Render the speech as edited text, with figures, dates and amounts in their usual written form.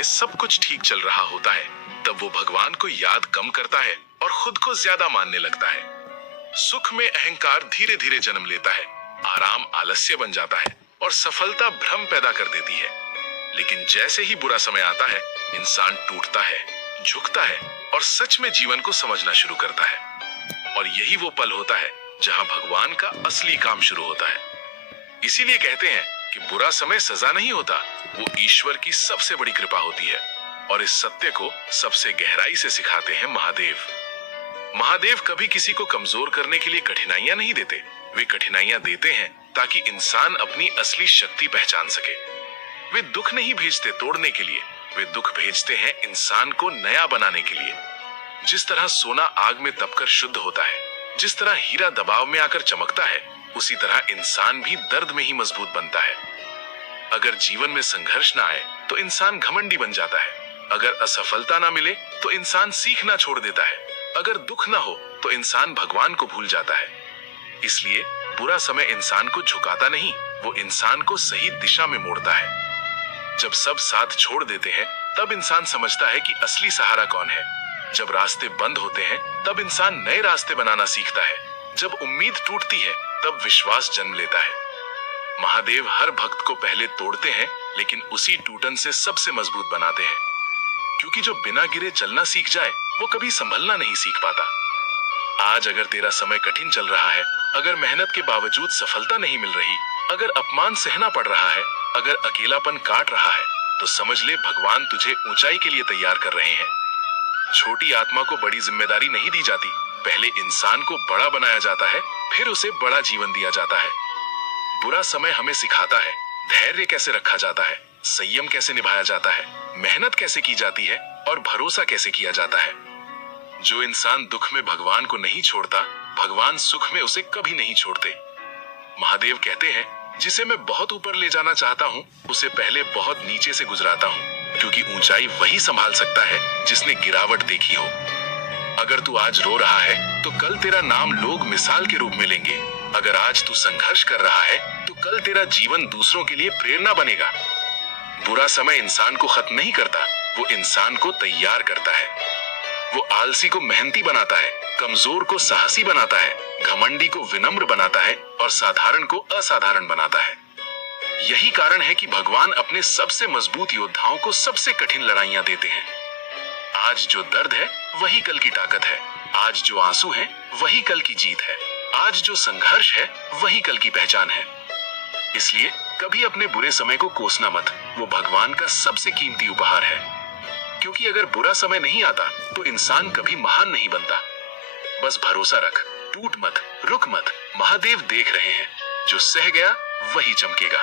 समय सब कुछ ठीक चल रहा होता है, तब वो भगवान को याद कम करता है और खुद को ज्यादा मानने लगता है। सुख में अहंकार धीरे धीरे जन्म लेता है, आराम आलस्य बन जाता है और सफलता भ्रम पैदा कर देती है। लेकिन जैसे ही बुरा समय आता है, इंसान टूटता है, झुकता है और सच में जीवन को समझना शुरू करता है। और यही वो पल होता है जहां भगवान का असली काम शुरू होता है। इसीलिए कहते हैं कि बुरा समय सजा नहीं होता, वो ईश्वर की सबसे बड़ी कृपा होती है। और इस सत्य को सबसे गहराई से सिखाते हैं महादेव। महादेव कभी किसी को कमजोर करने के लिए कठिनाइयां नहीं देते, वे कठिनाइयां देते हैं ताकि इंसान अपनी असली शक्ति पहचान सके। वे दुख नहीं भेजते तोड़ने के लिए, वे दुख भेजते हैं इंसान को नया बनाने के लिए। जिस तरह सोना आग में तपकर शुद्ध होता है, जिस तरह हीरा दबाव में आकर चमकता है, उसी तरह इंसान भी दर्द में ही मजबूत बनता है। अगर जीवन में संघर्ष ना आए तो इंसान घमंडी बन जाता है, अगर असफलता ना मिले तो इंसान सीखना छोड़ देता है, अगर दुख ना हो तो इंसान भगवान को भूल जाता है। इसलिए बुरा समय इंसान को झुकाता नहीं, वो इंसान को सही दिशा में मोड़ता है। जब सब साथ छोड़ देते हैं तब इंसान समझता है कि असली सहारा कौन है। जब रास्ते बंद होते हैं तब इंसान नए रास्ते बनाना सीखता है। जब उम्मीद टूटती है तब विश्वास जन्म लेता है। महादेव हर भक्त को पहले तोड़ते हैं, लेकिन उसी टूटन से सबसे मजबूत बनाते हैं। क्योंकि जो बिना गिरे चलना सीख जाए वो कभी संभलना नहीं सीख पाता। आज अगर तेरा समय कठिन चल रहा है, अगर मेहनत के बावजूद सफलता नहीं मिल रही, अगर अपमान सहना पड़ रहा है, अगर अकेलापन काट रहा है, तो समझ ले भगवान तुझे ऊंचाई के लिए तैयार कर रहे हैं। छोटी आत्मा को बड़ी जिम्मेदारी नहीं दी जाती, पहले इंसान को बड़ा बनाया जाता है, फिर उसे बड़ा जीवन दिया जाता है। बुरा समय हमें सिखाता है धैर्य कैसे रखा जाता है, संयम कैसे निभाया जाता है, मेहनत कैसे की जाती है और भरोसा कैसे किया जाता है। जो इंसान दुख में भगवान को नहीं छोड़ता, भगवान सुख में उसे कभी नहीं छोड़ते। महादेव कहते हैं, जिसे मैं बहुत ऊपर ले जाना चाहता हूँ, उसे पहले बहुत नीचे से गुजराता हूँ, क्योंकि ऊंचाई वही संभाल सकता है जिसने गिरावट देखी हो। अगर तू आज रो रहा है तो कल तेरा नाम लोग मिसाल के रूप में लेंगे। अगर आज तू संघर्ष कर रहा है तो कल तेरा जीवन दूसरों के लिए प्रेरणा बनेगा। बुरा समय इंसान को खत्म नहीं करता, वो इंसान को तैयार करता है। वो आलसी को मेहनती बनाता है, कमजोर को साहसी बनाता है, घमंडी को विनम्र बनाता है और साधारण को असाधारण बनाता है। यही कारण है कि भगवान अपने सबसे मजबूत योद्धाओं को सबसे कठिन लड़ाइयां देते हैं। आज जो दर्द है वही कल की ताकत है, आज जो आंसू है वही कल की जीत है, आज जो संघर्ष है वही कल की पहचान है। इसलिए कभी अपने बुरे समय को कोसना मत, वो भगवान का सबसे कीमती उपहार है। क्योंकि अगर बुरा समय नहीं आता तो इंसान कभी महान नहीं बनता। बस भरोसा रख, टूट मत, रुक मत, महादेव देख रहे हैं। जो सह गया वही चमकेगा।